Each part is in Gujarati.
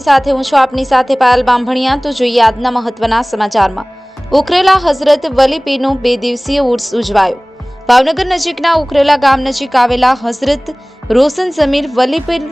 સાથે હું છું આપની સાથે પાયલ બાંભણિયા. તો જોઈએ આજના મહત્વના સમાચારમાં. ઉખરેલા હઝરત વલી બે દિવસીય ઉર્સ ઉજવાયો. ભાવનગર નજીકના ઉખરેલા ગામ નજીક આવેલા હઝરત રોશન સમીર વલીપીર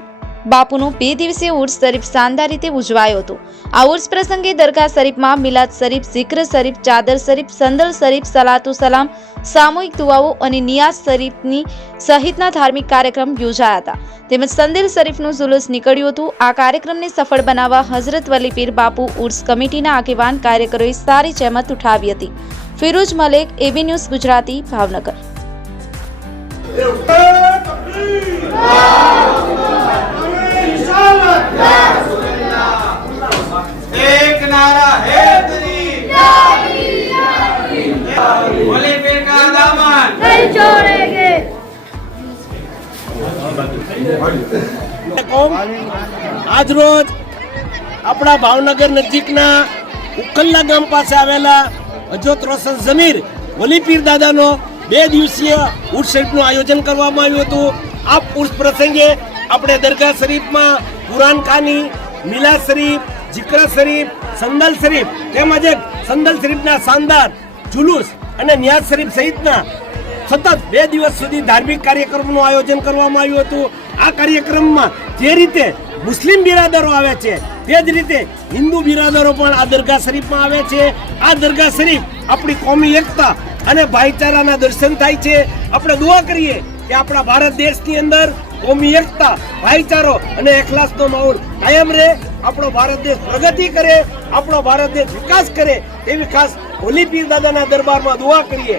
બાપુનો બે દિવસીય ઉર્સ શરીફ શાનદાર રીતે ઉજવાયો હતો. આ ઉર્સ પ્રસંગે દરગાહ શરીફમાં મિલાદ શરીફ, ઝિક્ર શરીફ, ચાદર શરીફ સંદલ શરીફ, સલાતુ સલામ, સામૂહિક દુઆઓ અને નિયાઝ શરીફની સહિતના ધાર્મિક કાર્યક્રમ યોજાયા હતા. તેમજ સંદેલ શરીફનું જુલુસ નીકળ્યું હતું. આ કાર્યક્રમને સફળ બનાવવા હઝરત વલીપીર બાપુ ઉર્સ કમિટીના આગેવાન કાર્યકરોએ સારી જહેમત ઉઠાવી હતી. Firoz Malek, AB news Gujarati, Bhavnagar. छोड़ेंगे કોમ આજ રોજ આપણા ભાવનગર નજીકના ઉખલ્લા ગામ પાસે આવેલા હજરત રોશન જમીર વલીપીર દાદાનો બે દિવસીય ઉર્સ શરીફનું આયોજન કરવામાં આવ્યું હતું આ ઉર્સ પ્રસંગે આપણે દરગાહ શરીફમાં કુરાન ખાની મિલાદ શરીફ જિક્ર શરીફ સંદલ શરીફ તેમજ એક સંદલ શરીફના શાનદાર જુલુસ અને નિયાઝ શરીફ સહિતના સતત બે દિવસ સુધી ધાર્મિક કાર્યક્રમનું આયોજન કરવામાં આવ્યું હતું. આ કાર્યક્રમમાં જે રીતે મુસ્લિમ બિરાદરો આવે છે, તે જ રીતે હિન્દુ બિરાદરો પણ આ દરગાહ શરીફમાં આવે છે. આ દરગાહ શરીફ આપણી કોમી એકતા અને ભાઈચારાના દર્શન થાય છે. આપણે દુઆ કરીએ કે આપણા ભારત દેશની અંદર કોમી એકતા, ભાઈચારો અને એકલાસનો માહોલ કાયમ રહે. આપણો ભારત દેશ પ્રગતિ કરે, આપણો ભારત દેશ વિકાસ કરે. એવી ખાસ હોલી પીર દાદાના દરબારમાં દુઆ કરીએ.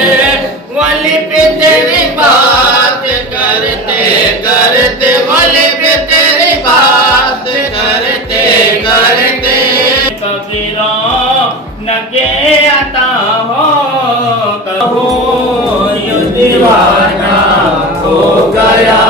नगे आता हो कहो यो दीवाना हो गया